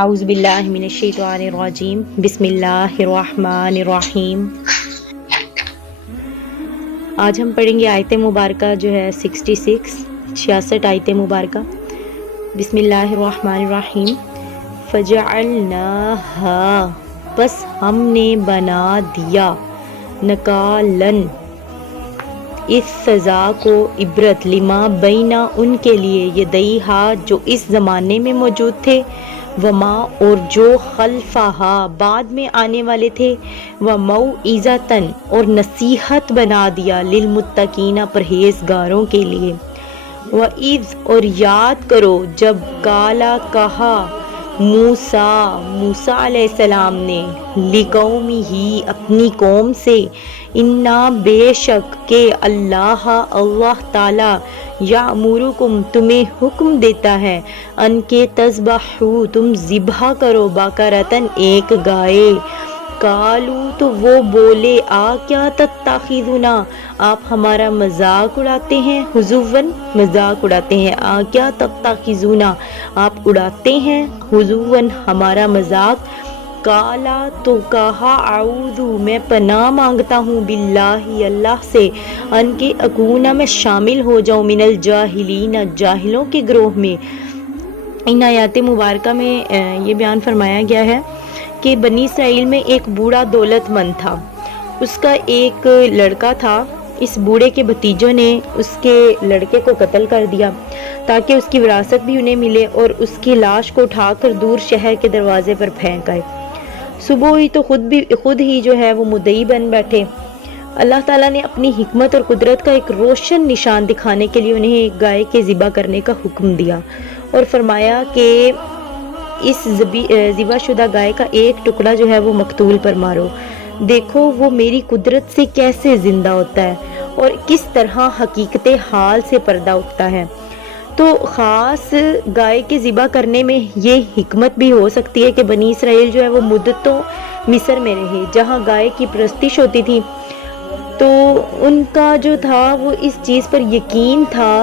اعوذ باللہ من الشیطان الرجیم بسم اللہ الرحمن الرحیم۔ آج ہم پڑھیں گے آیت مبارکہ جو ہے 66 آیت مبارکہ۔ بسم اللہ الرحمن الرحیم۔ فجعلناہا، پس ہم نے بنا دیا، نکالن، اس سزا کو، عبرت، لما بینا، ان کے لیے، یدیہا، جو اس زمانے میں موجود تھے، وما، اور جو خلفہا، بعد میں آنے والے تھے، وموعظۃً، اور نصیحت بنا دیا، للمتقین، پرہیزگاروں کے لیے، وَإِذْ، اور یاد کرو جب، کالا، کہا، موسیٰ علیہ السلام نے، لِقَوْمِهِ، اپنی قوم سے، اِنَّا، بے شک، کہ اللہ تعالی، یأمرکم، تمہیں حکم دیتا ہے، ان کے تذبحوا، تم ذبح کرو، بقرۃ، ایک گائے، قالوا، تو وہ بولے، کیا تتخذنا، آپ ہمارا مذاق اڑاتے ہیں، ہزواً، مذاق اڑاتے ہیں، کیا تتخذنا، آپ اڑاتے ہیں، ہزواً، ہمارا مذاق، کالا، تو کہا، اعوذ، میں پناہ مانگتا ہوں، باللہ، اللہ سے، ان کے اکون، میں شامل ہو جاؤں، من الجاہلین، جاہلوں کے گروہ میں۔ ان آیات مبارکہ میں یہ بیان فرمایا گیا ہے کہ بنی اسرائیل میں ایک بوڑھا دولت مند تھا، اس کا ایک لڑکا تھا، اس بوڑھے کے بھتیجوں نے اس کے لڑکے کو قتل کر دیا تاکہ اس کی وراثت بھی انہیں ملے، اور اس کی لاش کو اٹھا کر دور شہر کے دروازے پر پھینک آئے۔ صبح ہوئی تو خود ہی جو ہے وہ مدعی بن بیٹھے۔ اللہ تعالیٰ نے اپنی حکمت اور قدرت کا ایک روشن نشان دکھانے کے لیے انہیں ایک گائے کے ذبح کرنے کا حکم دیا اور فرمایا کہ اس ذبح شدہ گائے کا ایک ٹکڑا جو ہے وہ مقتول پر مارو، دیکھو وہ میری قدرت سے کیسے زندہ ہوتا ہے اور کس طرح حقیقت حال سے پردہ اٹھتا ہے۔ تو خاص گائے کے ذبح کرنے میں یہ حکمت بھی ہو سکتی ہے کہ بنی اسرائیل جو ہے وہ مدتوں مصر میں رہے، جہاں گائے کی پرستش ہوتی تھی، تو ان کا جو تھا وہ اس چیز پر یقین تھا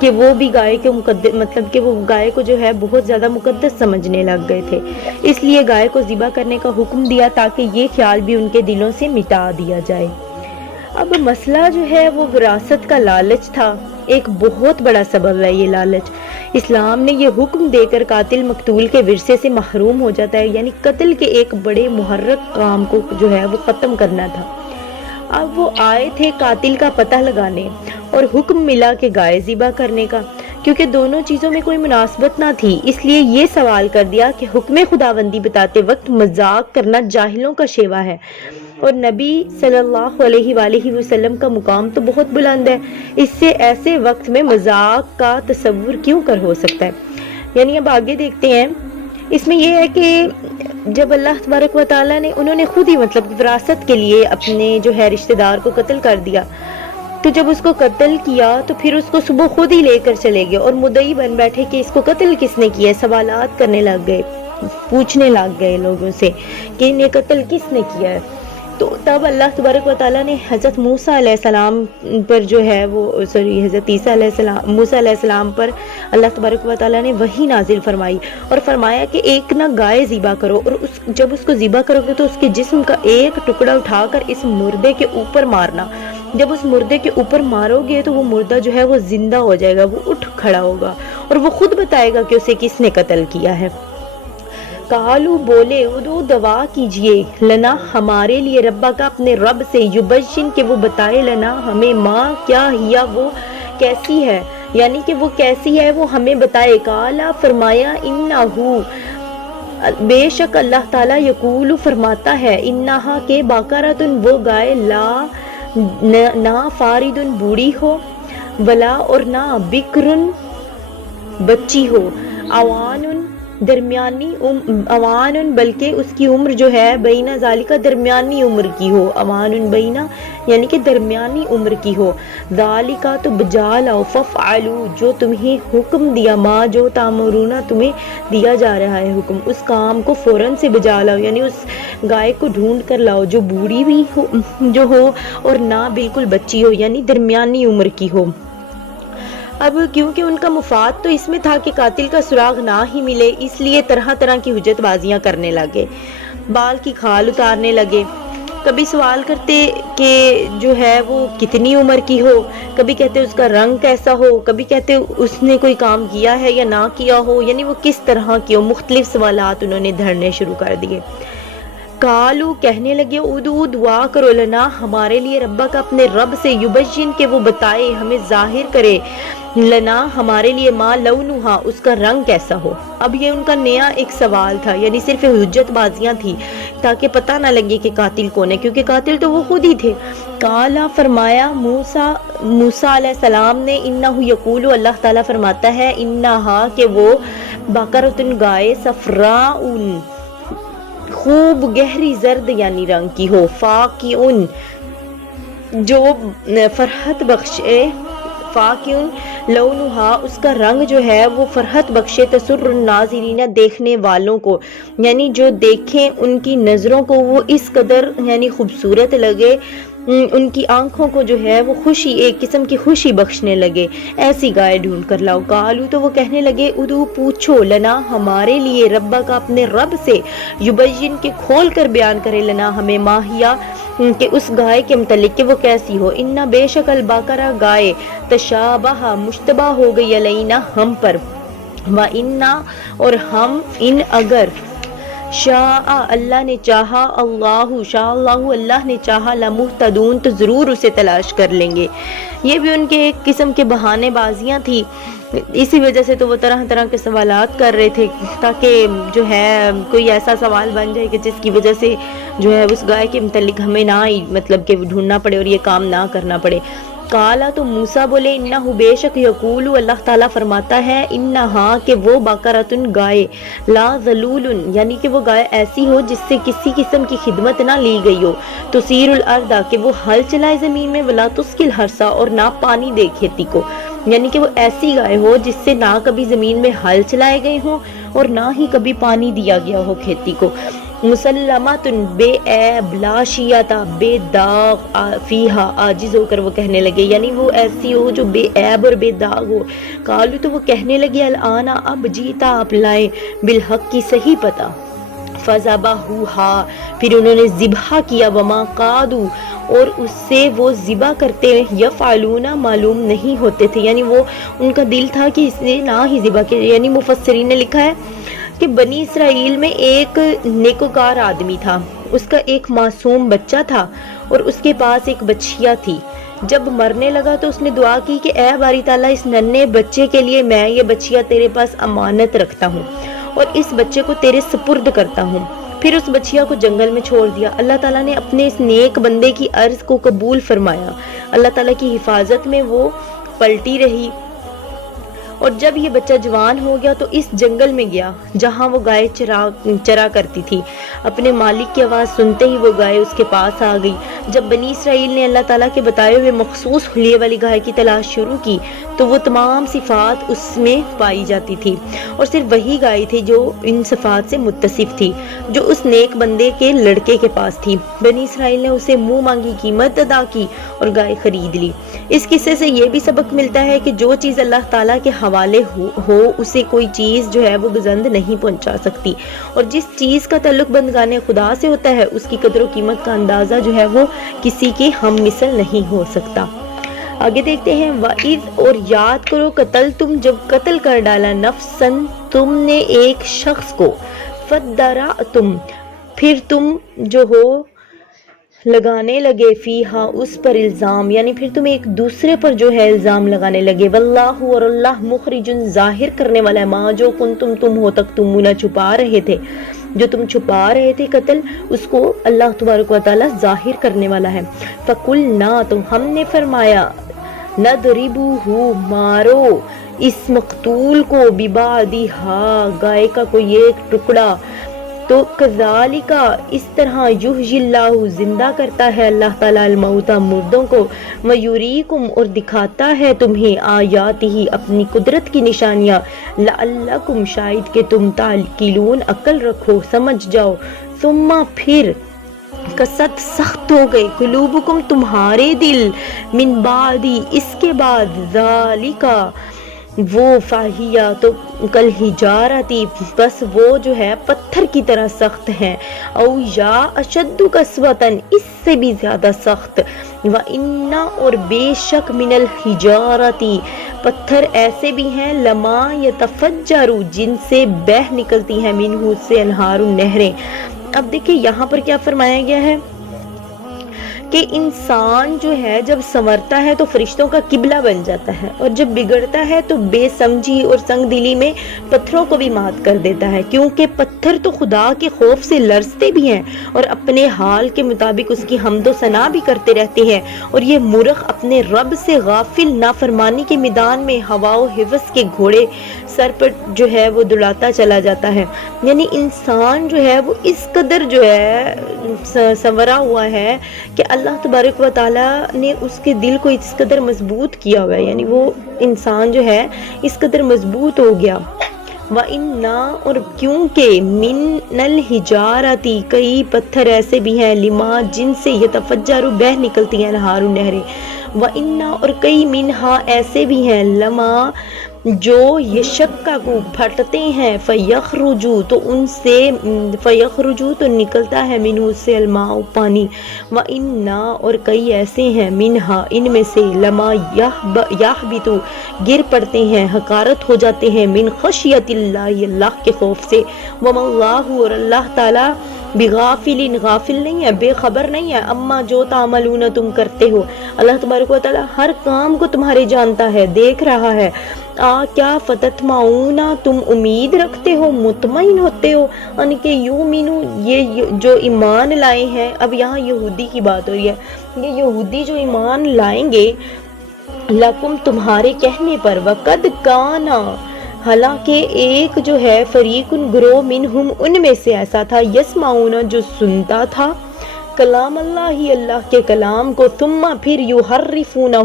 کہ وہ بھی گائے کے مطلب کہ وہ گائے کو جو ہے بہت زیادہ مقدس سمجھنے لگ گئے تھے، اس لیے گائے کو ذبح کرنے کا حکم دیا تاکہ یہ خیال بھی ان کے دلوں سے مٹا دیا جائے۔ اب مسئلہ جو ہے وہ وراثت کا لالچ تھا، ایک بہت بڑا سبب ہے یہ لالچ۔ اسلام نے یہ حکم دے کر قاتل مقتول کے ورثے سے محروم ہو جاتا ہے، یعنی قتل کے ایک بڑے محرک کام کو جو ہے وہ ختم کرنا تھا۔ اب وہ آئے تھے قاتل کا پتہ لگانے اور حکم ملا کہ گائے ذبح کرنے کا، کیونکہ دونوں چیزوں میں کوئی مناسبت نہ تھی، اس لیے یہ سوال کر دیا کہ حکم خداوندی بتاتے وقت مذاق کرنا جاہلوں کا شیوا ہے، اور نبی صلی اللہ علیہ وآلہ وسلم کا مقام تو بہت بلند ہے، اس سے ایسے وقت میں مذاق کا تصور کیوں کر ہو سکتا ہے۔ یعنی اب آگے دیکھتے ہیں، اس میں یہ ہے کہ جب اللہ تبارک و تعالیٰ نے انہوں نے خود ہی مطلب وراثت کے لیے اپنے جو ہے رشتہ دار کو قتل کر دیا، تو جب اس کو قتل کیا تو پھر اس کو صبح خود ہی لے کر چلے گئے اور مدعی بن بیٹھے کہ اس کو قتل کس نے کیا ہے، سوالات کرنے لگ گئے، پوچھنے لگ گئے لوگوں سے کہ انہیں قتل کس نے کیا ہے۔ تو تب اللہ تبارک و تعالیٰ نے حضرت موسیٰ علیہ السلام پر جو ہے وہ حضرت موسیٰ علیہ السلام پر اللہ تبارک و تعالیٰ نے وحی نازل فرمائی اور فرمایا کہ ایک نہ گائے ذبح کرو، اور جب اس کو ذبح کرو گے تو اس کے جسم کا ایک ٹکڑا اٹھا کر اس مردے کے اوپر مارنا، جب اس مردے کے اوپر مارو گے تو وہ مردہ جو ہے وہ زندہ ہو جائے گا، وہ اٹھ کھڑا ہوگا اور وہ خود بتائے گا کہ اسے کس نے قتل کیا ہے۔ قالو، بولے، ادعو، دعا کیجئے، لنا، ہمارے لیے، ربا کا، اپنے رب سے، یبشن، کہ وہ بتائے، لنا، ہمیں، ماں، کیا ہیا، وہ کیسی ہے، یعنی کہ وہ کیسی ہے وہ ہمیں بتائے۔ قالا، فرمایا، انہو، بے شک اللہ تعالیٰ، یقول، فرماتا ہے، انہا، کہ بقرۃ، وہ گائے، لا، نہ، فاردن، بوڑھی ہو، ولا، اور نہ، بکرن، بچی ہو، اوان، درمیانی، اوان، بلکہ اس کی عمر جو ہے بینا ذالکہ، درمیانی عمر کی ہو، اوان بینا، یعنی کہ درمیانی عمر کی ہو، ذالکہ، تو بجا لاؤ، ففعلوا، جو تمہیں حکم دیا، ماں، جو تامرون، تمہیں دیا جا رہا ہے حکم، اس کام کو فوراً سے بجا لاؤ، یعنی اس گائے کو ڈھونڈ کر لاؤ جو بوڑھی بھی جو ہو اور نہ بالکل بچی ہو، یعنی درمیانی عمر کی ہو۔ اب کیونکہ ان کا مفاد تو اس میں تھا کہ قاتل کا سراغ نہ ہی ملے، اس لیے طرح طرح کی حجت بازیاں کرنے لگے، بال کی کھال اتارنے لگے، کبھی سوال کرتے کہ جو ہے وہ کتنی عمر کی ہو، کبھی کہتے اس کا رنگ کیسا ہو، کبھی کہتے اس نے کوئی کام کیا ہے یا نہ کیا ہو، یعنی وہ کس طرح کی ہو، مختلف سوالات انہوں نے دھرنے شروع کر دیے۔ کالو کہنے لگے ادعو دعا کرو لنا ہمارے لیے ربا کا اپنے رب سے، یبین کہ وہ بتائے ہمیں ظاہر کرے، لنا ہمارے لیے ما لونہا اس کا رنگ کیسا ہو۔ اب یہ ان کا نیا ایک سوال تھا، یعنی صرف حجت بازیاں تھی تاکہ پتہ نہ لگے کہ قاتل کون ہے، کیونکہ قاتل تو وہ خود ہی تھے۔ کالا فرمایا موسیٰ علیہ السلام نے، انہو یقول اللہ تعالیٰ فرماتا ہے، انہا کہ وہ بقرۃ گائے، صفراء خوب گہری زرد یعنی رنگ کی ہو، فاقعن جو فرحت بخشے، فاقعن لونہا اس کا رنگ جو ہے وہ فرحت بخشے، تسر الناظرین دیکھنے والوں کو، یعنی جو دیکھیں ان کی نظروں کو وہ اس قدر یعنی خوبصورت لگے، ان کی آنکھوں کو جو ہے وہ خوشی، ایک قسم کی خوشی بخشنے لگے، ایسی گائے ڈھونڈ کر لاؤ۔ کالو تو وہ کہنے لگے ادعو پوچھو لنا ہمارے لیے ربا کا اپنے رب سے، یبین کے کھول کر بیان کرے لنا ہمیں، ماہیا کہ اس گائے کے متعلق کہ وہ کیسی ہو، انا بے شک البقرہ گائے، تشابہ مشتبہ ہو گئی علینا ہم پر، و انا اور ہم، ان اگر شاء اللہ نے چاہا، شاء اللہ اللہ نے چاہا، لمہتدون تو ضرور اسے تلاش کر لیں گے۔ یہ بھی ان کے ایک قسم کے بہانے بازیاں تھی، اسی وجہ سے تو وہ طرح طرح کے سوالات کر رہے تھے تاکہ جو ہے کوئی ایسا سوال بن جائے کہ جس کی وجہ سے جو ہے اس گائے کے متعلق ہمیں نہ ہی مطلب کہ ڈھونڈنا پڑے اور یہ کام نہ کرنا پڑے۔ کالا تو موسیٰ بولے انہو بے شک یقول اللہ تعالیٰ فرماتا ہے، انہا کہ وہ بقرۃ گائے، لا ذلول یعنی کہ وہ گائے ایسی ہو جس سے کسی قسم کی خدمت نہ لی گئی ہو، تثیر الارض کہ وہ ہل چلائے زمین میں، ولا تسقی الحرث اور نہ پانی دے کھیتی کو، یعنی کہ وہ ایسی گائے ہو جس سے نہ کبھی زمین میں ہل چلائے گئے ہوں اور نہ ہی کبھی پانی دیا گیا ہو کھیتی کو، مسلمات بے عیب، لا شیعتا بے داغ، فیہا عاجز ہو کر وہ کہنے لگے، یعنی وہ ایسی ہو جو بے عیب اور بے داغ ہو۔ کالو تو وہ کہنے لگے الآن اب جیتا آپ لائے، بالحق کی صحیح پتہ، فذبحوہا پھر انہوں نے ذبح کیا، وما قادو اور اس سے وہ ذبح کرتے، یفعلون معلوم نہیں ہوتے تھے، یعنی وہ ان کا دل تھا کہ اس نے نہ ہی ذبح کیا، یعنی مفسرین نے لکھا ہے کہ بنی اسرائیل میں ایک نیکوکار آدمی تھا، اس کا ایک معصوم بچہ تھا اور اس کے پاس ایک بچیا تھی۔ جب مرنے لگا تو اس نے دعا کی کہ اے باری تعالیٰ اس ننھے بچے کے لیے میں یہ بچیا تیرے پاس امانت رکھتا ہوں اور اس بچے کو تیرے سپرد کرتا ہوں۔ پھر اس بچیا کو جنگل میں چھوڑ دیا۔ اللہ تعالیٰ نے اپنے اس نیک بندے کی عرض کو قبول فرمایا، اللہ تعالیٰ کی حفاظت میں وہ پلٹی رہی، اور جب یہ بچہ جوان ہو گیا تو اس جنگل میں گیا جہاں وہ گائے چرا کرتی تھی۔ اپنے مالک کی آواز سنتے ہی وہ گائے اس کے پاس آ گئی۔ جب بنی اسرائیل نے اللہ تعالیٰ کے بتائے ہوئے مخصوص حلیے والی گائے کی تلاش شروع کی تو وہ تمام صفات اس میں پائی جاتی تھی، اور صرف وہی گائے تھی جو ان صفات سے متصف تھی جو اس نیک بندے کے لڑکے کے پاس تھی۔ بنی اسرائیل نے اسے منہ مانگی قیمت ادا کی اور گائے خرید لی۔ اس قصے سے یہ بھی سبق ملتا ہے کہ جو چیز اللہ تعالیٰ کے حوالے ہو اسے کوئی چیز جو ہے وہ گزند نہیں پہنچا سکتی، اور جس چیز کا تعلق بندگان خدا سے ہوتا ہے اس کی قدر و قیمت کا اندازہ جو ہے وہ کسی کی ہم مثل نہیں ہو سکتا۔ آگے دیکھتے ہیں، وَإِذْ اور یاد کرو، قتل تم جب قتل کر ڈالا، نفسن تم نے ایک شخص کو، فَدَّرَأْتُمْ پھر تم جو ہو لگانے لگے، فیہا اس پر الزام، یعنی پھر تم ایک دوسرے پر جو ہے الزام لگانے لگے، واللہ اور اللہ مخرجن ظاہر کرنے والا ہے، ما جو کنتم تم ہو تکتمون چھپا رہے تھے، جو تم چھپا رہے تھے قتل اس کو اللہ تبارک و تعالی ظاہر کرنے والا ہے۔ فقلنا تو ہم نے فرمایا، نضربوہ مارو اس مقتول کو، ببعضہا گائے کا کوئی ایک ٹکڑا، تو کذالک اس طرح یحیی اللہ زندہ کرتا ہے اللہ تعالیٰ الموتى مردوں کو، ویریکم اور دکھاتا ہے تمہیں آیاتہ اپنی قدرت کی نشانیاں، لعلکم شاید کہ تم تعقلون عقل رکھو سمجھ جاؤ، ثم پھر کست سخت ہو گئے، قلوبکم تمہارے دل، من بعدی اس کے بعد، ذالکا وہ، فاہیہ تو کل ہجارتی بس وہ جو ہے پتھر کی طرح سخت ہے، او یا اشد قسوتاً اس سے بھی زیادہ سخت، وَإِنَّ اور بے شک من الحجارتی پتھر ایسے بھی ہیں، لما یتفجر جن سے بہ نکلتی ہیں، منہ سے انہار نہریں۔ اب دیکھیں یہاں پر کیا فرمایا گیا ہے کہ انسان جو ہے جب سنورتا ہے تو فرشتوں کا قبلہ بن جاتا ہے، اور جب بگڑتا ہے تو بے سمجھی اور سنگ دلی میں پتھروں کو بھی مات کر دیتا ہے، کیونکہ پتھر تو خدا کے خوف سے لرزتے بھی ہیں اور اپنے حال کے مطابق اس کی حمد و ثنا بھی کرتے رہتے ہیں، اور یہ مرغ اپنے رب سے غافل نافرمانی کے میدان میں ہوا و حوث کے گھوڑے سر پر جو ہے وہ دڑاتا چلا جاتا ہے۔ یعنی انسان جو ہے وہ اس قدر جو ہے سنورا ہوا ہے کہ اللہ تبارک و تعالیٰ نے اس کے دل کو اس قدر مضبوط کیا ہوا ہے، یعنی وہ انسان جو ہے اس قدر مضبوط ہو گیا۔ وَإِنَّا اور کیونکہ من الحجارتی کئی پتھر ایسے بھی ہیں، لما جن سے یتفجر بہ نکلتی ہیں انہار نہریں، وَإِنَّا اور کئی منہا ایسے بھی ہیں، لما جو یشققو پھٹتے ہیں، فیخرجو تو ان سے فیخرجو تو نکلتا ہے، منہ سے الماء پانی، وَإِنَّا اور کئی ایسے ہیں، منہا ان میں سے، لما یحبطو گر پڑتے ہیں، حقارت ہو جاتے ہیں، من خشیت اللہ اللہ کے خوف سے، وما اللہ اور اللہ تعالی بغافل غافل نہیں ہے، بے خبر نہیں ہے، اما جو تعملون تم کرتے ہو، اللہ تبارک و تعالی ہر کام کو تمہارے جانتا ہے، دیکھ رہا ہے۔ کیا فتتمعون تم امید رکھتے ہو، مطمئن ہوتے ہو، ان کے یومنو یہ جو ایمان لائے ہیں، اب یہاں یہودی کی بات ہو رہی ہے، یہ یہودی جو ایمان لائیں گے، لکم تمہارے کہنے پر، وقد کانا حالانکہ ایک جو ہے فریقن گروہ منہم ان میں سے ایسا تھا، یسمعون جو سنتا تھا کلام اللہ اللہ کے کلام کو، ثم پھر یحرفونہ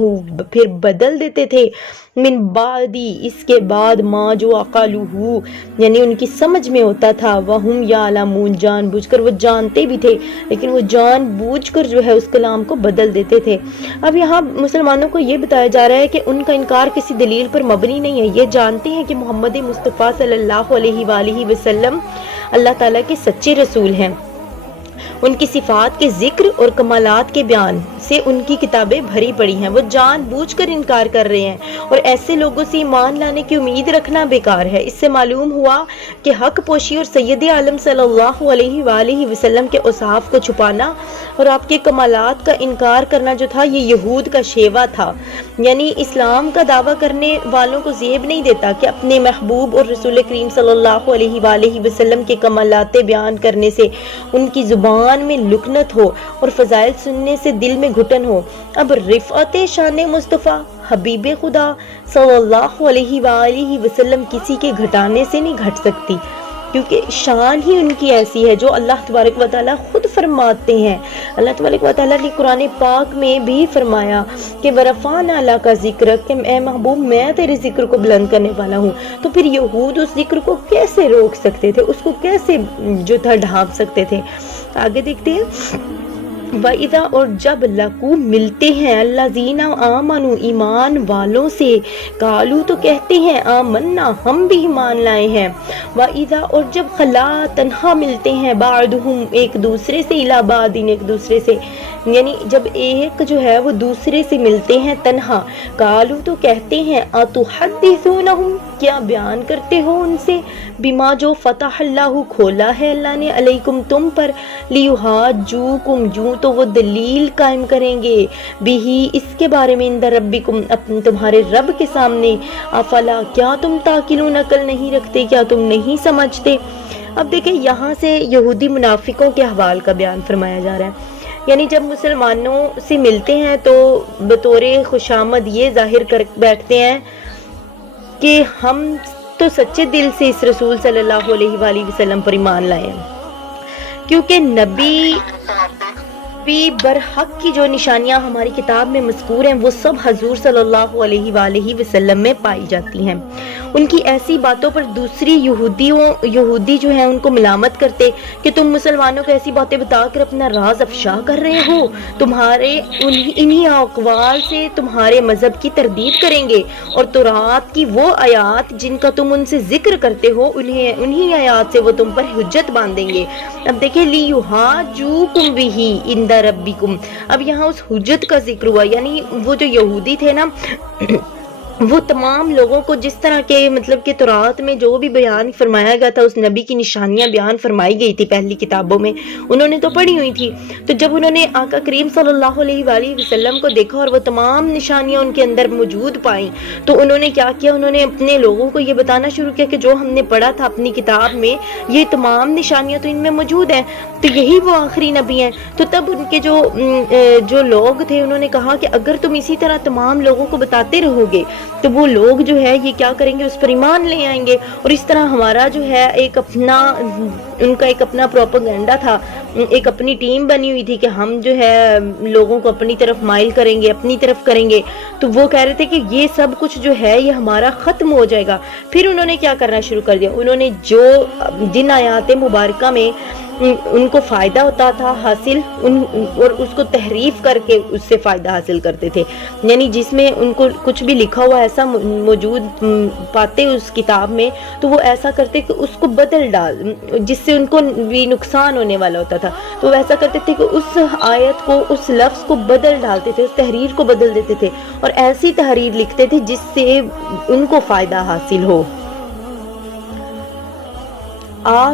پھر بدل دیتے تھے، من بعدی اس کے بعد، ما جو عقلوہ یعنی ان کی سمجھ میں ہوتا تھا، وہم یعلمون جان بوجھ کر وہ جانتے بھی تھے، لیکن وہ جان بوجھ کر جو ہے اس کلام کو بدل دیتے تھے۔ اب یہاں مسلمانوں کو یہ بتایا جا رہا ہے کہ ان کا انکار کسی دلیل پر مبنی نہیں ہے، یہ جانتے ہیں کہ محمد مصطفیٰ صلی اللہ علیہ وآلہ وسلم اللہ تعالیٰ کے سچے رسول ہیں، ان کی صفات کے ذکر اور کمالات کے بیان سے ان کی کتابیں بھری پڑی ہیں، وہ جان بوجھ کر انکار کر رہے ہیں، اور ایسے لوگوں سے ایمان لانے کی امید رکھنا بیکار ہے۔ اس سے معلوم ہوا کہ حق پوشی اور سید عالم صلی اللہ علیہ وآلہ وسلم کے اوصاف کو چھپانا اور آپ کے کمالات کا انکار کرنا جو تھا، یہ یہود کا شیوا تھا۔ یعنی اسلام کا دعویٰ کرنے والوں کو زیب نہیں دیتا کہ اپنے محبوب اور رسول کریم صلی اللہ علیہ وآلہ وسلم کے کمالات بیان کرنے سے ان کی زبان میں لکنت ہو اور فضائل سننے سے دل میں گھٹن ہو۔ اب رفعت شان مصطفیٰ حبیب خدا صلی اللہ علیہ وآلہ وسلم کسی کے گھٹانے سے نہیں گھٹ سکتی، کیونکہ شان ہی ان کی ایسی ہے جو اللہ تبارک و تعالیٰ خود فرماتے ہیں۔ اللہ تبارک و تعالیٰ نے قرآن پاک میں بھی فرمایا کہ وَرَفَعْنَا لَكَ ذِكْرَكَ کہ اے محبوب میں تیرے ذکر کو بلند کرنے والا ہوں۔ تو پھر یہود اس ذکر کو کیسے روک سکتے تھے، اس کو کیسے جو تھا ڈھانپ سکتے تھے؟ آگے دیکھتے ہیں، وَإِذَا اور جب لَقُوا ملتے ہیں، الَّذِينَ آمَنُوا ایمان والوں سے، قالوا تو کہتے ہیں، آمنا ہم بھی ایمان لائے ہیں، وَإِذَا اور جب خلا تنہا ملتے ہیں، بعضهم ایک دوسرے سے، الی بعض ایک دوسرے سے، یعنی جب ایک جو ہے وہ دوسرے سے ملتے ہیں تنہا، قالوا تو کہتے ہیں، اتحدثونہم کیا بیان کرتے ہو ان سے، بما جو فتح اللہ کھولا ہے اللہ نے، علیکم تم پر، لیحاجوکم جو تو وہ دلیل قائم کریں گے، بھی اس کے بارے میں، عند ربکم تمہارے رب کے سامنے، افلا کیا تم تاکلون عقل نہیں رکھتے، کیا تم نہیں سمجھتے۔ اب دیکھیں یہاں سے یہودی منافقوں کے احوال کا بیان فرمایا جا رہا ہے، یعنی جب مسلمانوں سے ملتے ہیں تو بطور خوشامد یہ ظاہر کر بیٹھتے ہیں کہ ہم تو سچے دل سے اس رسول صلی اللہ علیہ وآلہ وسلم پر ایمان لائے ہیں، کیونکہ نبی بھی برحق کی جو نشانیاں ہماری کتاب میں مذکور ہیں وہ سب حضور صلی اللہ علیہ وآلہ وسلم میں پائی جاتی ہیں۔ ان کی ایسی باتوں پر دوسری یہودی جو ہیں ان کو ملامت کرتے کہ تم مسلمانوں کو ایسی باتیں بتا کر اپنا راز افشا کر رہے ہو، تمہارے انہی اقوال سے تمہارے مذہب کی تردید کریں گے، اور تورات کی وہ آیات جن کا تم ان سے ذکر کرتے ہو انہی آیات سے وہ تم پر حجت باندھیں گے۔ اب دیکھیں لیحاجوکم بہ عند ربکم، اب یہاں اس حجت کا ذکر ہوا، یعنی وہ جو یہودی تھے نا وہ تمام لوگوں کو جس طرح کے مطلب کہ تورات میں جو بھی بیان فرمایا گیا تھا، اس نبی کی نشانیاں بیان فرمائی گئی تھی پہلی کتابوں میں، انہوں نے تو پڑھی ہوئی تھی، تو جب انہوں نے آقا کریم صلی اللہ علیہ وآلہ وسلم کو دیکھا اور وہ تمام نشانیاں ان کے اندر موجود پائیں، تو انہوں نے کیا کیا، انہوں نے اپنے لوگوں کو یہ بتانا شروع کیا کہ جو ہم نے پڑھا تھا اپنی کتاب میں یہ تمام نشانیاں تو ان میں موجود ہیں، تو یہی وہ آخری نبی ہیں۔ تو تب ان کے جو لوگ تھے انہوں نے کہا کہ اگر تم اسی طرح تمام لوگوں کو بتاتے رہو گے تو وہ لوگ جو ہے یہ کیا کریں گے، اس پر ایمان لے آئیں گے، اور اس طرح ہمارا جو ہے ان کا ایک اپنا پروپیگنڈا تھا، ایک اپنی ٹیم بنی ہوئی تھی کہ ہم جو ہے لوگوں کو اپنی طرف مائل کریں گے، اپنی طرف کریں گے، تو وہ کہہ رہے تھے کہ یہ سب کچھ جو ہے یہ ہمارا ختم ہو جائے گا۔ پھر انہوں نے کیا کرنا شروع کر دیا، انہوں نے جن آیات مبارکہ میں ان کو فائدہ ہوتا تھا حاصل اور اس کو تحریف کر کے اس سے فائدہ حاصل کرتے تھے، یعنی جس میں ان کو کچھ بھی لکھا ہوا ایسا موجود پاتے اس کتاب میں تو وہ ایسا کرتے کہ اس کو بدل ڈال، جس سے ان کو بھی نقصان ہونے والا ہوتا تھا، تو وہ ایسا کرتے تھے کہ اس آیت کو، اس لفظ کو بدل ڈالتے تھے، اس تحریر کو بدل دیتے تھے اور ایسی تحریر لکھتے تھے جس سے ان کو فائدہ حاصل ہو۔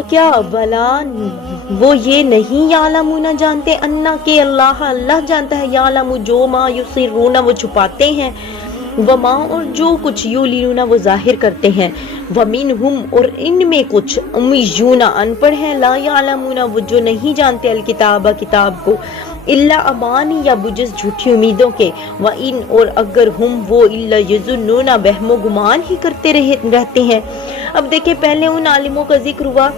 کیا بلا وہ یہ نہیں یعلمون جانتے، انا کہ اللہ جانتا ہے، یعلم جو ما یسرون وہ چھپاتے ہیں، وما اور جو کچھ یعلنون وہ ظاہر کرتے ہیں، ومنہم اور ان میں کچھ امیون ان پڑھ ہیں، لا یعلمون وہ جو نہیں جانتے الکتاب کتاب کو، الا امانی یا بجز جھوٹی امیدوں کے، وان اور اگر ہم وہ الا یظنون وہم و گمان ہی کرتے رہتے ہیں۔ اب دیکھیں پہلے ان عالموں کا ذکر ہوا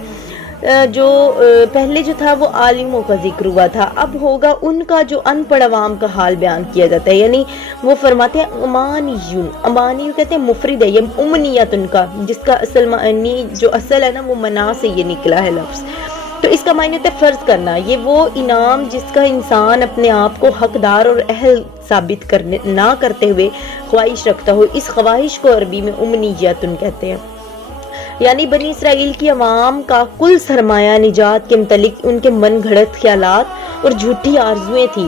جو پہلے جو تھا وہ عالموں کا ذکر ہوا تھا، اب ہوگا ان کا جو ان پڑھ عوام کا حال بیان کیا جاتا ہے، یعنی وہ فرماتے ہیں امانیون، امانی کہتے ہیں مفرد ہے، یہ امنیت ان کا، جس کا اصل معنی جو اصل ہے نا وہ منا سے یہ نکلا ہے لفظ، تو اس کا معنی ہوتا ہے فرض کرنا، یہ وہ انعام جس کا انسان اپنے آپ کو حقدار اور اہل ثابت کرنے نہ کرتے ہوئے خواہش رکھتا ہو، اس خواہش کو عربی میں امنیتن کہتے ہیں۔ یعنی بنی اسرائیل کی عوام کا کل سرمایہ نجات کے متعلق ان کے من گھڑت خیالات اور جھوٹی آرزویں تھی۔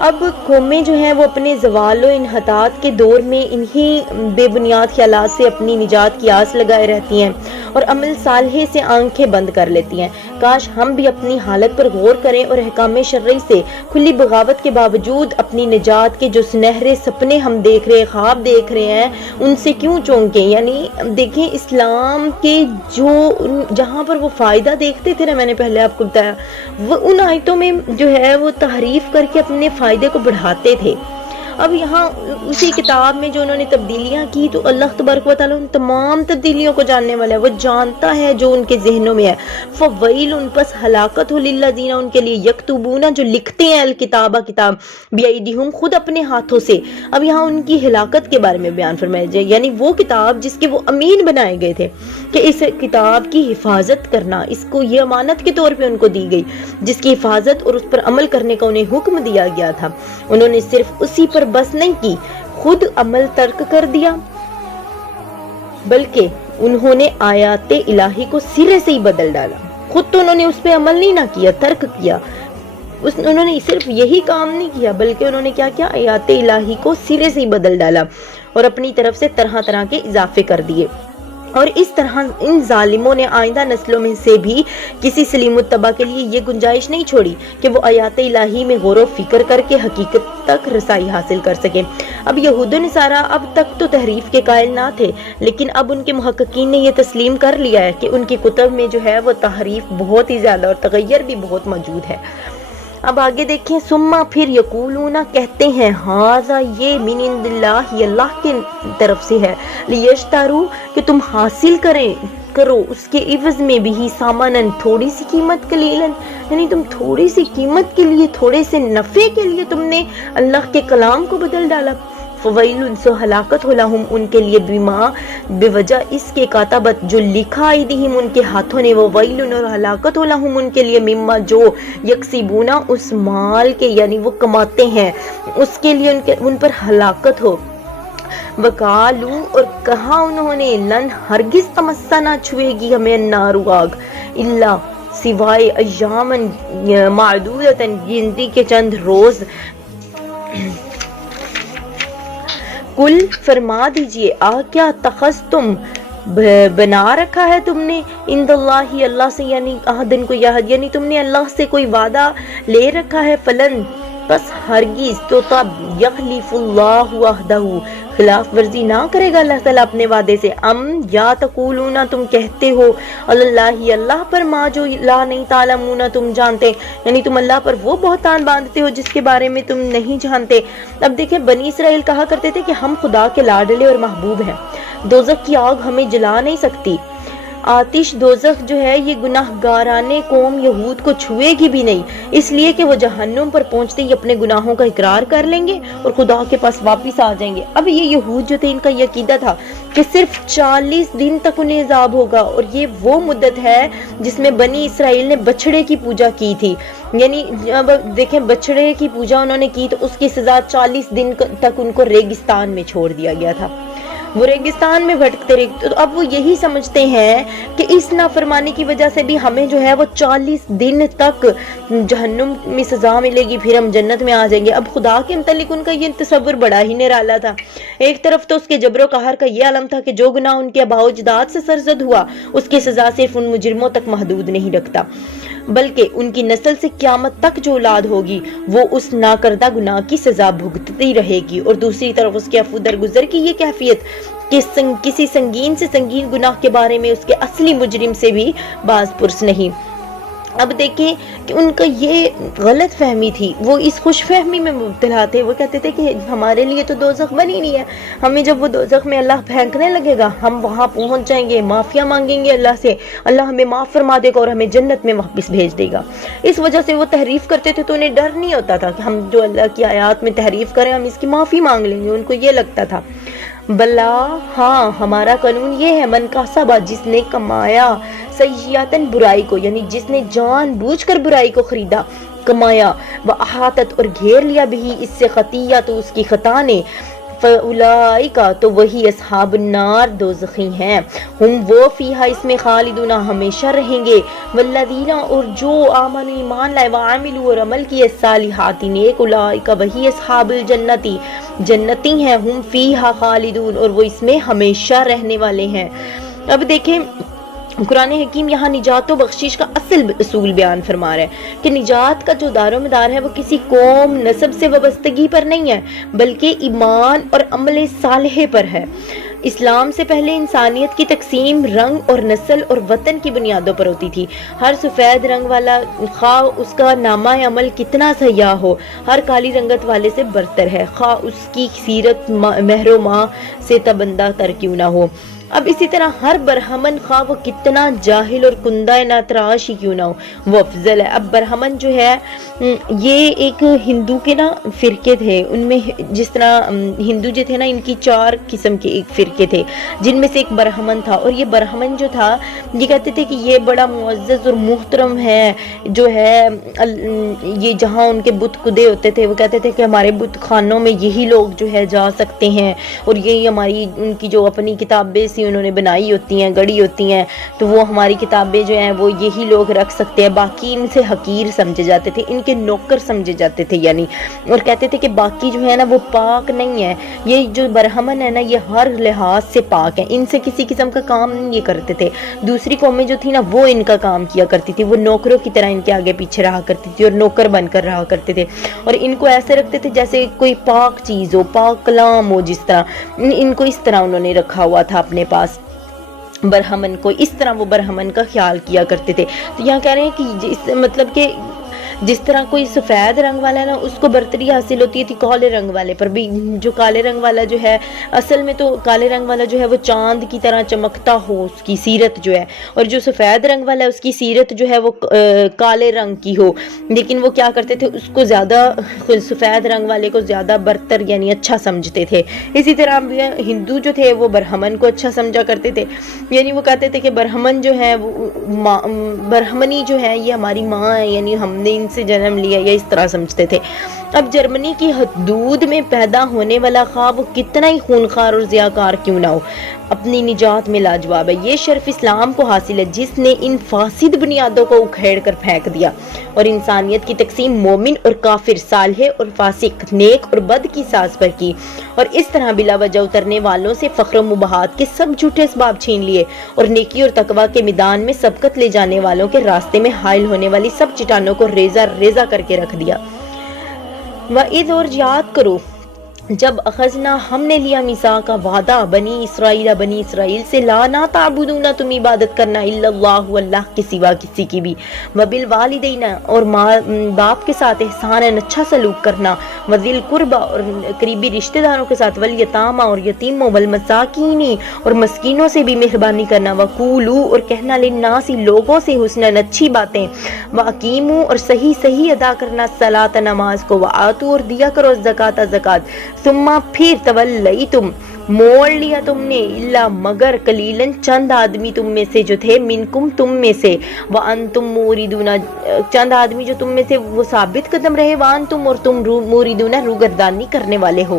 اب قومیں جو ہیں وہ اپنے زوال و انحطاط کے دور میں انہی بے بنیاد خیالات سے اپنی نجات کی آس لگائے رہتی ہیں اور عمل صالح سے آنکھیں بند کر لیتی ہیں۔ کاش ہم بھی اپنی حالت پر غور کریں اور احکام شرعی سے کھلی بغاوت کے باوجود اپنی نجات کے جو سنہرے سپنے ہم دیکھ رہے، خواب دیکھ رہے ہیں، ان سے کیوں چونکیں۔ یعنی دیکھیں اسلام کے جہاں پر وہ فائدہ دیکھتے تھے نا، میں نے پہلے آپ کو بتایا، وہ ان آیتوں میں جو ہے وہ تحریف کر کے اپنے فائدے کو بڑھاتے تھے۔ اب یہاں اسی کتاب میں جو انہوں نے تبدیلیاں کی تو اللہ تبارک و تعالیٰ ان تمام تبدیلیوں کو جاننے والا ہے، وہ جانتا ہے جو ان کے ذہنوں میں ہے۔ فویل ان پس ہلاکت ہو للذین ان کے لیے یکتبون جو لکھتے ہیں الکتاب کتاب بیدیہم خود اپنے ہاتھوں سے۔ اب یہاں ان کی ہلاکت کے بارے میں بیان فرمایا جائے، یعنی وہ کتاب جس کے وہ امین بنائے گئے تھے کہ اس کتاب کی حفاظت کرنا، اس کو یہ امانت کے طور پہ ان کو دی گئی، جس کی حفاظت اور اس پر عمل کرنے کا انہیں حکم دیا گیا تھا، انہوں نے صرف اسی پر بس نہیں کی، خود عمل ترک کر دیا، بلکہ انہوں نے آیات الہی کو سرے سے ہی بدل ڈالا۔ خود تو انہوں نے اس پہ عمل نہیں نہ کیا، ترک کیا، انہوں نے صرف یہی کام نہیں کیا بلکہ انہوں نے کیا کیا، آیات الہی کو سرے سے ہی بدل ڈالا اور اپنی طرف سے طرح طرح کے اضافے کر دیے۔ اور اس طرح ان ظالموں نے آئندہ نسلوں میں سے بھی کسی سلیم التبا کے لیے یہ گنجائش نہیں چھوڑی کہ وہ آیات الہی میں غور و فکر کر کے حقیقت تک رسائی حاصل کر سکیں۔ اب یہود و نصارہ اب تک تو تحریف کے قائل نہ تھے، لیکن اب ان کے محققین نے یہ تسلیم کر لیا ہے کہ ان کی کتب میں جو ہے وہ تحریف بہت ہی زیادہ اور تغیر بھی بہت موجود ہے۔ اب آگے دیکھیں، ثم پھر یقولون کہتے ہیں، ھذا یہ من عند اللہ، یہ اللہ کی طرف سے ہے، لیشتروا کہ تم حاصل کریں کرو اس کے عوض میں بھی سامانن تھوڑی سی قیمت قلیلن، یعنی تم تھوڑی سی قیمت کے لیے، تھوڑے سے نفع کے لیے تم نے اللہ کے کلام کو بدل ڈالا۔ فویل سو ہلاکت ہو لہم ان کے لیے، بما بے وجہ اس کے کاتبت جو لکھا ایدیہم ان کے ہاتھوں نے، وہ ویل اور ہلاکت ہو لہم ان کے لیے، مما جو یکسبونا اس مال کے یعنی وہ کماتے ہیں اس کے لیے ان پر ہلاکت ہو۔ وقالو اور کہا انہوں نے، لن ہرگز تمسا نہ چھوئے گی ہمیں النار آگ، الا سوائے ایامن معدودتن گنتی کے چند روز۔ کل فرما دیجئے، کیا تخذتم بنا رکھا ہے تم نے عند اللہ اللہ سے، یعنی عہدن کو یاد، یعنی تم نے اللہ سے کوئی وعدہ لے رکھا ہے، فلن پس ہرگز تو تب یخلف اللہ وحدہ خلاف ورزی نہ کرے گا اللہ تعالیٰ اپنے وعدے سے، یا تقولون تم کہتے ہو اللہ اللہ پر ما جو لا نہیں تعلمون تم جانتے، یعنی تم اللہ پر وہ بہتان باندھتے ہو جس کے بارے میں تم نہیں جانتے۔ اب دیکھیں بنی اسرائیل کہا کرتے تھے کہ ہم خدا کے لاڈلے اور محبوب ہیں، دوزخ کی آگ ہمیں جلا نہیں سکتی، آتش دوزخ جو ہے یہ گناہ گارانے قوم یہود کو چھوئے گی بھی نہیں، اس لیے کہ وہ جہنم پر پہنچتے ہی اپنے گناہوں کا اقرار کر لیں گے اور خدا کے پاس واپس آ جائیں گے۔ اب یہ یہود جو تھے ان کا یہ عقیدہ تھا کہ صرف 40 دن تک انہیں عذاب ہوگا، اور یہ وہ مدت ہے جس میں بنی اسرائیل نے بچڑے کی پوجا کی تھی، یعنی اب دیکھیں بچڑے کی پوجا انہوں نے کی تو اس کی سزا 40 دن تک ان کو ریگستان میں چھوڑ دیا گیا تھا، وہ ریگستان میں بھٹکتے رہے۔ تو اب وہ یہی سمجھتے ہیں کہ اس نافرمانی کی وجہ سے بھی ہمیں جو ہے وہ 40 دن تک جہنم میں سزا ملے گی، پھر ہم جنت میں آ جائیں گے۔ اب خدا کے متعلق ان کا یہ تصور بڑا ہی نرالا تھا، ایک طرف تو اس کے جبر و قہر کا یہ عالم تھا کہ جو گناہ ان کے آباء و اجداد سے سرزد ہوا اس کی سزا صرف ان مجرموں تک محدود نہیں رکھتا، بلکہ ان کی نسل سے قیامت تک جو اولاد ہوگی وہ اس ناکردہ گناہ کی سزا بھگتتی رہے گی، اور دوسری طرف اس کے عفو درگزر کی یہ کیفیت کہ کسی سنگین سے سنگین گناہ کے بارے میں اس کے اصلی مجرم سے بھی باز پرس نہیں۔ اب دیکھیں کہ ان کا یہ غلط فہمی تھی، وہ اس خوش فہمی میں مبتلا تھے، وہ کہتے تھے کہ ہمارے لیے تو دوزخ بنی نہیں ہے، ہمیں جب وہ دوزخ میں اللہ پھینکنے لگے گا ہم وہاں پہنچ جائیں گے، معافیا مانگیں گے اللہ سے، اللہ ہمیں معاف فرما دے گا اور ہمیں جنت میں واپس بھیج دے گا۔ اس وجہ سے وہ تحریف کرتے تھے تو انہیں ڈر نہیں ہوتا تھا کہ ہم جو اللہ کی آیات میں تحریف کریں ہم اس کی معافی مانگ لیں گے، ان کو یہ لگتا تھا۔ بلا ہاں ہمارا قانون یہ ہے، من کسبہ جس نے کمایا سیئاتن برائی کو، یعنی جس نے جان بوجھ کر برائی کو خریدا کمایا، وَأَحَاطَتْ اور گھیر لیا بھی اس سے خطیہ تو اس کی خطا نے، فَأُولَئِکَ تو وہی اصحاب النار دوزخی ہیں، ہم وہ فیہا اس میں خالدون ہمیشہ رہیں گے، والذین اور جو آمنوا ایمان لائے، وعملوا اور عمل کیے الصالحات نیک، اولئک وہی اصحاب الجنتی جنتی ہیں، ہم فیہا خالدون اور وہ اس میں ہمیشہ رہنے والے ہیں۔ اب دیکھیں قرآن حکیم یہاں نجات و بخشش کا اصل اصول بیان فرما رہا ہے کہ نجات کا جو دار و مدار ہے وہ کسی قوم نسب سے وابستگی پر نہیں ہے بلکہ ایمان اور عمل صالح پر ہے۔ اسلام سے پہلے انسانیت کی تقسیم رنگ اور نسل اور وطن کی بنیادوں پر ہوتی تھی، ہر سفید رنگ والا خواہ اس کا نامہ عمل کتنا سیاہ ہو ہر کالی رنگت والے سے برتر ہے، خواہ اس کی سیرت مہر و ماہ سے تبندہ تر کیوں نہ ہو۔ اب اسی طرح ہر برہمن خواہ وہ کتنا جاہل اور کندہ ناتراش ہی کیوں نہ ہو وہ افضل ہے۔ اب برہمن جو ہے یہ ایک ہندو کے نا فرقے تھے، ان میں جس طرح ہندو جو تھے نا ان کی 4 قسم کے ایک فرقے تھے جن میں سے ایک برہمن تھا، اور یہ برہمن جو تھا یہ کہتے تھے کہ یہ بڑا معزز اور محترم ہے، جو ہے یہ جہاں ان کے بت خدے ہوتے تھے وہ کہتے تھے کہ ہمارے بت خانوں میں یہی لوگ جو ہے جا سکتے ہیں، اور یہی ہماری ان کی جو اپنی کتابیں سی انہوں نے بنائی ہوتی ہیں گڑی ہوتی ہیں تو وہ ہماری کتابیں جو ہیں وہ یہی لوگ رکھ سکتے ہیں، باقی ان سے حقیر سمجھے جاتے تھے، ان کے نوکر سمجھے جاتے تھے یعنی، اور کہتے تھے کہ باقی جو ہے نا وہ پاک نہیں ہے، یہ جو برہمن ہے نا یہ ہر لحاظ سے پاک ہیں، ان سے کسی قسم کا کام نہیں یہ کرتے تھے۔ دوسری قومیں جو تھی نا وہ ان کا کام کیا کرتی تھی، وہ نوکروں کی طرح ان کے آگے پیچھے رہا کرتی تھی اور نوکر بن کر رہا کرتے تھے، اور ان کو ایسے رکھتے تھے جیسے کوئی پاک چیز ہو، پاک کلام ہو، جس طرح ان کو اس طرح انہوں نے رکھا ہوا تھا اپنے پاس برہمن کو، اس طرح وہ برہمن کا خیال کیا کرتے تھے۔ تو یہاں کہہ رہے ہیں کہ مطلب کہ جس طرح کوئی سفید رنگ والا نا اس کو برتری حاصل ہوتی تھی کالے رنگ والے پر بھی، جو کالے رنگ والا جو ہے اصل میں تو کالے رنگ والا جو ہے وہ چاند کی طرح چمکتا ہو اس کی سیرت جو ہے، اور جو سفید رنگ والا ہے اس کی سیرت جو ہے وہ کالے رنگ کی ہو، لیکن وہ کیا کرتے تھے اس کو زیادہ سفید رنگ والے کو زیادہ برتر یعنی اچھا سمجھتے تھے۔ اسی طرح ہندو جو تھے وہ برہمن کو اچھا سمجھا کرتے تھے، یعنی وہ کہتے تھے کہ برہمن جو ہے برہمنی جو ہے یہ ہماری ماں ہے، یعنی ہم نے ان سے جنم لیا، یا اس طرح سمجھتے تھے۔ اب جرمنی کی حدود میں پیدا ہونے والا خواہ وہ کتنا ہی خونخوار اور ضیاءکار کیوں نہ ہو، اپنی نجات میں لاجواب ہے۔ یہ شرف اسلام کو حاصل ہے جس نے ان فاسد بنیادوں کو اکھیڑ کر پھینک دیا اور انسانیت کی تقسیم مومن اور کافر، صالح اور فاسق، نیک اور بد کی ساز پر کی، اور اس طرح بلا وجہ اترنے والوں سے فخر و مباحات کے سب جھوٹے اسباب چھین لیے، اور نیکی اور تقوی کے میدان میں سبقت لے جانے والوں کے راستے میں حائل ہونے والی سب چٹانوں کو ریزہ ریزہ کر کے رکھ دیا۔ وَإِذْ، اور یاد کرو جب اخذنا ہم نے لیا میثاق کا وعدہ بنی اسرائیل سے، لا نہ تعبدون، تم عبادت کرنا، الا اللہ، اللہ کے سوا کسی کی بھی، وبالوالدین، اور ماں باپ کے ساتھ احسان، اچھا سلوک کرنا، وذی القربى، اور قریبی رشتہ داروں کے ساتھ، والیتامى، اور یتیموں، والمساکین، اور مسکینوں سے بھی مہربانی کرنا، وقولوا، اور کہنا، للناس، لوگوں سے، حسنا، اچھی باتیں، واقیموا، اور صحیح ادا کرنا، الصلاۃ، نماز کو، وآتوا، اور دیا کرو، الزکاۃ، زکات، ثم، پھر، تولیتم، موڑ لیا تم نے، الا، مگر، قلیلاً، چند آدمی تم میں سے جو تھے، منکم، تم میں سے، وانتم موردون، چند آدمی جو تم میں سے وہ ثابت قدم رہے، وانتم، اور تم موردون، روگردانی کرنے والے ہو۔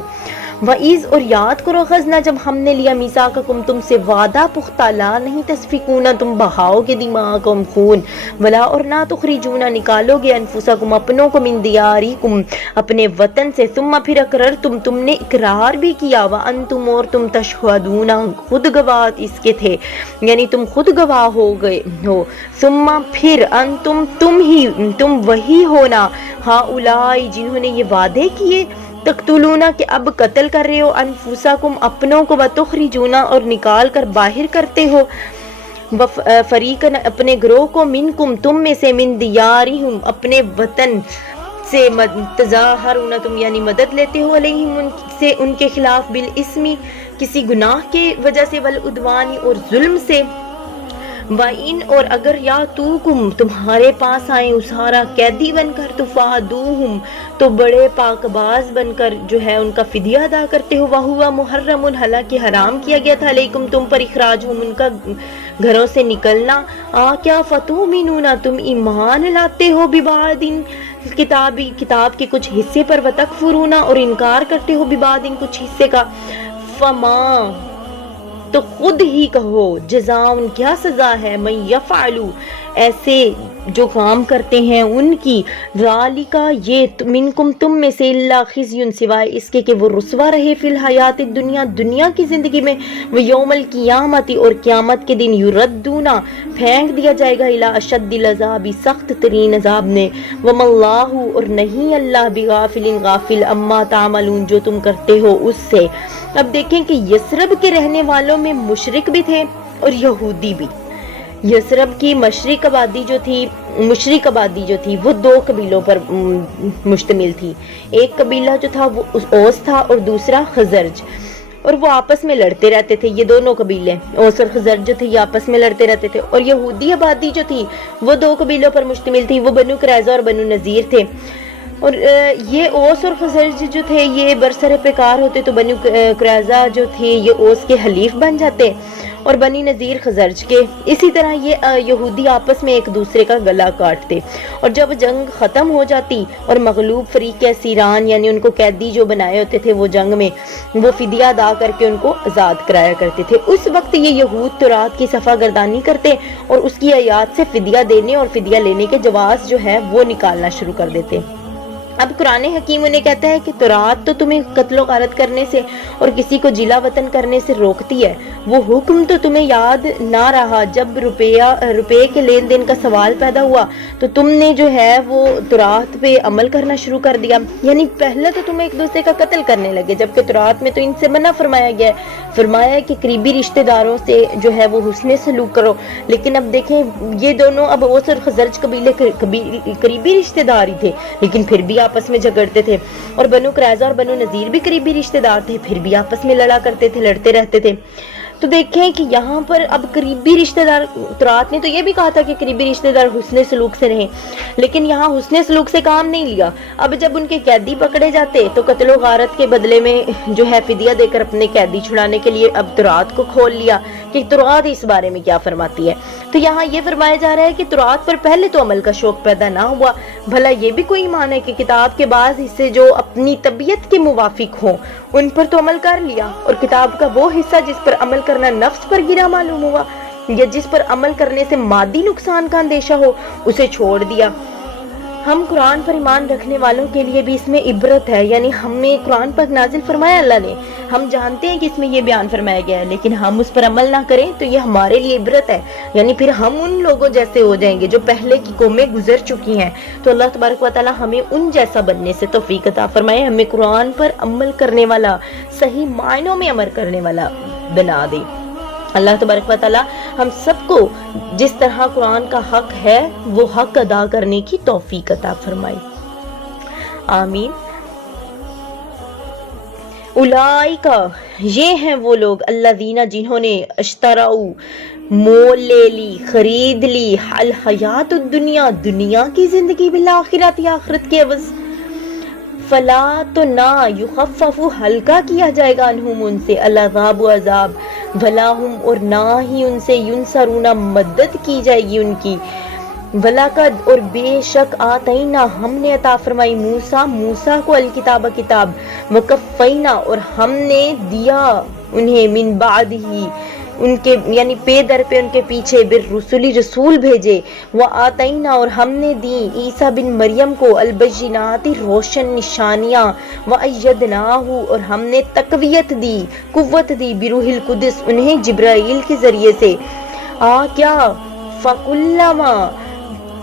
وَإِذْ، اور یاد کرو، خزنہ، جب ہم نے لیا میثاقکم، تم سے وعدہ پختہ، لا، نہیں تسفکون، تم بہاؤ گے دماءکم، خون، ولا، اور نہ تخرجون، نکالو گے، انفسکم، اپنوں کو، من دیارکم، اپنے وطن سے، ثم، پھر، اقررتم، تم نے اقرار بھی کیا، وانتم، اور تم، تشہدون، خود گواہ اس کے تھے، یعنی تم خود گواہ ہو گئے ہو، ثم، پھر، انتم، تم وہی ہونا، ہؤلاء، جنہوں نے یہ وعدے کیے، تقتلون، کہ اب قتل کر رہے ہو، انفسکم، اپنوں کو، وتخرجون، اور نکال کر باہر کرتے ہو، فریقاً، اپنے گروہ کو، منکم، تم میں سے، من دیارہم، اپنے وطن سے، تظاہرون، تم یعنی مدد لیتے ہو، علیہم، ان سے، ان کے خلاف، بالاسم، کسی گناہ کے وجہ سے، والعدوان، اور ظلم سے، وَإِنْ، اور اگر یاتوکم، تمہارے پاس آئیں، اسارا، قیدی بن کر، تفادوہم، تو بڑے پاک باز بن کر جو ہے ان کا فدیہ ادا کرتے ہو، وَهُوَ مُحَرَّمٌ، حالانکہ حرام کیا گیا تھا، علیکم، تم پر، اخراجہم، ان کا گھروں سے نکلنا، کیا، فتؤمنون، تم ایمان لاتے ہو، ببعض کتاب کے کچھ حصے پر، وتکفرون، اور انکار کرتے ہو، ببعض کچھ حصے کا، فما، تو خود ہی کہو، جزاؤن، کیا سزا ہے، من یفعل، ایسے جو کام کرتے ہیں ان کی، ذالک، یہ، منکم، تم میں سے، الا خزی، سوائے اس کے کہ وہ رسوا رہے، فی الحیات الدنیا، دنیا کی زندگی میں، ویوم القیامت، اور قیامت کے دن، یردون، پھینک دیا جائے گا، الی اشد العذاب، سخت ترین عذاب نے، وما اللہ، اور نہیں اللہ، بغافل، غافل، اما تعملون، جو تم کرتے ہو اس سے۔ اب دیکھیں کہ یثرب کے رہنے والوں میں مشرک بھی تھے اور یہودی بھی۔ یثرب کی مشرق آبادی جو تھی وہ دو قبیلوں پر مشتمل تھی، ایک قبیلہ جو تھا وہ اوس تھا، اور دوسرا خزرج، اور وہ آپس میں لڑتے رہتے تھے، یہ دونوں قبیلے اوس اور خزرج جو تھے یہ آپس میں لڑتے رہتے تھے۔ اور یہودی آبادی جو تھی وہ دو قبیلوں پر مشتمل تھی، وہ بنو قریظہ اور بنو نذیر تھے، اور یہ اوس اور خزرج جو تھے یہ برسر پیکار ہوتے، تو بنو قریظہ جو تھے یہ اوس کے حلیف بن جاتے اور بنی نذیر خزرج کے۔ اسی طرح یہ یہودی آپس میں ایک دوسرے کا گلا کاٹتے، اور جب جنگ ختم ہو جاتی اور مغلوب فریق کے اسیران، یعنی ان کو قیدی جو بنائے ہوتے تھے وہ جنگ میں وہ فدیہ ادا کر کے ان کو آزاد کرایا کرتے تھے، اس وقت یہ یہود تورات کی صفحہ گردانی کرتے اور اس کی آیات سے فدیہ دینے اور فدیہ لینے کے جواز جو ہے وہ نکالنا شروع کر دیتے۔ اب قرآن حکیم انہیں کہتا ہے کہ تورات تو تمہیں قتل و غارت کرنے سے اور کسی کو جلا وطن کرنے سے روکتی ہے، وہ حکم تو تمہیں یاد نہ رہا جب روپے کے لین دین کا سوال پیدا ہوا تو تم نے جو ہے وہ تورات پہ عمل کرنا شروع کر دیا، یعنی پہلے تو تم ایک دوسرے کا قتل کرنے لگے، جبکہ تورات میں تو ان سے منع فرمایا گیا ہے، فرمایا ہے کہ قریبی رشتہ داروں سے جو ہے وہ حسن سلوک کرو، لیکن اب دیکھیں یہ دونوں اب اوس اور خزرج قبیلے قریبی رشتہ دار ہی تھے لیکن پھر بھی آپس میں جھگڑتے تھے، اور بنو قریظہ اور بنو نذیر بھی قریبی رشتہ دار تھے، پھر بھی آپس میں لڑا کرتے تھے، لڑتے رہتے تھے۔ تو دیکھیں کہ یہاں پر اب قریبی رشتہ دار، تورات نے تو یہ بھی کہا تھا کہ قریبی رشتہ دار حسن سلوک سے رہیں، لیکن یہاں حسن سلوک سے کام نہیں لیا، اب جب ان کے قیدی پکڑے جاتے تو قتل و غارت کے بدلے میں جو ہے فدیہ دے کر اپنے قیدی چھڑانے کے لیے اب تورات کو کھول لیا کہ تورات اس بارے میں کیا فرماتی ہے۔ تو یہاں یہ فرمایا جا رہا ہے کہ تورات پر پہلے تو عمل کا شوق پیدا نہ ہوا، بھلا یہ بھی کوئی ایمان ہے کہ کتاب کے بعض حصے جو اپنی طبیعت کے موافق ہوں ان پر تو عمل کر لیا، اور کتاب کا وہ حصہ جس پر عمل کرنا نفس پر گرا معلوم ہوا یا جس پر عمل کرنے سے مادی نقصان کا اندیشہ ہو اسے چھوڑ دیا۔ ہم قرآن پر ایمان رکھنے والوں کے لیے بھی اس میں عبرت ہے، یعنی ہمیں قرآن پر نازل فرمایا اللہ نے، ہم جانتے ہیں کہ اس میں یہ بیان فرمایا گیا ہے لیکن ہم اس پر عمل نہ کریں تو یہ ہمارے لیے عبرت ہے، یعنی پھر ہم ان لوگوں جیسے ہو جائیں گے جو پہلے کی قومیں گزر چکی ہیں۔ تو اللہ تبارک و تعالی ہمیں ان جیسا بننے سے توفیق عطا فرمائے، ہمیں قرآن پر عمل کرنے والا، صحیح معنوں میں عمل کرنے والا بنا دے۔ اللہ تبارک و تعالی ہم سب کو جس طرح قرآن کا حق ہے وہ حق ادا کرنے کی توفیق عطا فرمائے، آمین۔ اولئک، یہ ہیں وہ لوگ، الذین جنہوں نے اشتراؤ، مول لے لی، خرید لی، الحیات الدنیا، دنیا کی زندگی، بالآخرت، آخرت کے عوض، فلا تو نہ یخفف ہلکا کیا جائے گا عنہم ان سے، العذاب و عذاب، ولا ہم اور نہ ہی ان سے ینصرون مدد کی جائے گی ان کی، ولاقد اور بے شک آتینا ہم نے عطا فرمائی موسیٰ کو الکتاب کتاب، وکفینا اور ہم نے دیا انہیں من بعد ہی ان کے یعنی پے در پہ ان کے پیچھے بالرسل رسول بھیجے، وآتینا اور ہم نے دی عیسیٰ بن مریم کو البینات روشن نشانیاں، وأیدناہ اور ہم نے تقویت دی، قوت دی، بروح القدس انہیں جبرائیل کے ذریعے سے، کیا فکلما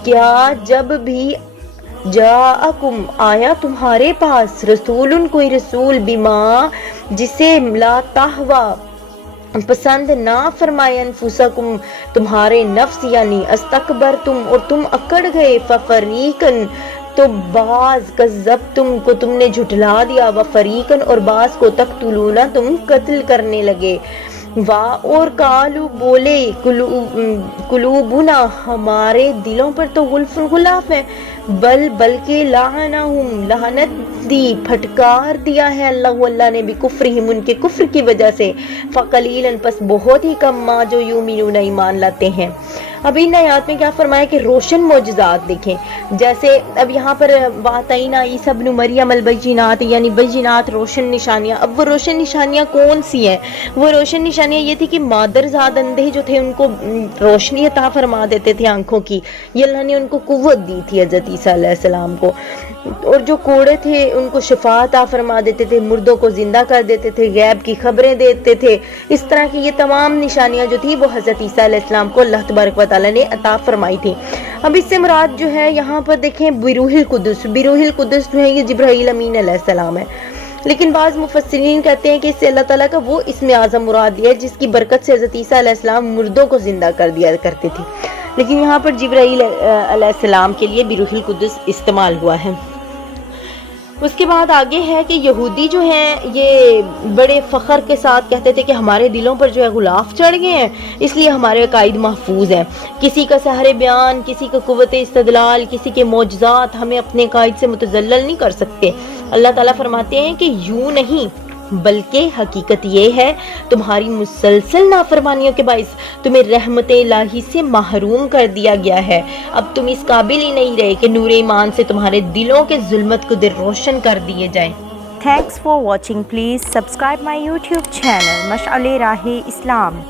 کیا جب بھی جاءکم آیا تمہارے پاس رسول کوئی رسول، بما جسے لا تہوا پسند نہ فرمائے، انفسکم تمہارے نفس یعنی استکبرتم اور تم اکڑ گئے، ففریقن تو بعض کذبتم کو تم نے جھٹلا دیا، وفریقن اور بعض کو تقتلون تم قتل کرنے لگے، اور قالو بولے قلوبنا ہمارے دلوں پر تو غلف غلاف ہے، بلکہ لعنہم لعنت دی، پھٹکار دیا ہے اللہ نے بکفرہم ان کے کفر کی وجہ سے، فقلیلاً پس بہت ہی کم ما جو یؤمنون ایمان لاتے ہیں۔ اب ان آیات میں کیا فرمایا کہ روشن معجزات دیکھیں، جیسے اب یہاں پر وآتینا عیسیٰ ابن مریم البینات یعنی بینات روشن نشانیاں، اب وہ روشن نشانیاں کون سی ہیں؟ وہ روشن نشانیاں یہ تھی کہ مادرزاد اندھے جو تھے ان کو روشنی عطا فرما دیتے تھے آنکھوں کی، یہ اللہ نے ان کو قوت دی تھی حضرت عیسیٰ علیہ السلام کو، اور جو کوڑے تھے ان کو شفا عطا فرما دیتے تھے، مردوں کو زندہ کر دیتے تھے، غیب کی خبریں دیتے تھے، اس طرح کی یہ تمام نشانیاں جو تھی وہ حضرت عیسیٰ علیہ السلام کو اللہ تبارک و تعالیٰ نے عطا فرمائی تھی۔ اب اس سے مراد جو ہے یہاں پر دیکھیں بروح القدس، بروح القدس جو ہے یہ جبرائیل امین علیہ السلام ہے، لیکن بعض مفسرین کہتے ہیں کہ اس سے اللہ تعالیٰ کا وہ اسم اعظم مراد ہے جس کی برکت سے حضرت عیسیٰ علیہ السلام مردوں کو زندہ کر دیا کرتے تھے، لیکن یہاں پر جبرائیل علیہ السلام کے لیے بروح القدس استعمال ہوا ہے۔ اس کے بعد آگے ہے کہ یہودی جو ہیں یہ بڑے فخر کے ساتھ کہتے تھے کہ ہمارے دلوں پر جو ہے غلاف چڑھ گئے ہیں اس لیے ہمارے عقائد محفوظ ہیں، کسی کا سحر بیان، کسی کا قوت استدلال، کسی کے معجزات ہمیں اپنے عقائد سے متزلل نہیں کر سکتے۔ اللہ تعالیٰ فرماتے ہیں کہ یوں نہیں بلکہ حقیقت یہ ہے تمہاری مسلسل نافرمانیوں کے باعث تمہیں رحمت الہی سے محروم کر دیا گیا ہے، اب تم اس قابل ہی نہیں رہے کہ نور ایمان سے تمہارے دلوں کے ظلمت کو در روشن کر دیے جائیں۔ Thanks for watching. Please subscribe my YouTube channel مشعل راہ اسلام۔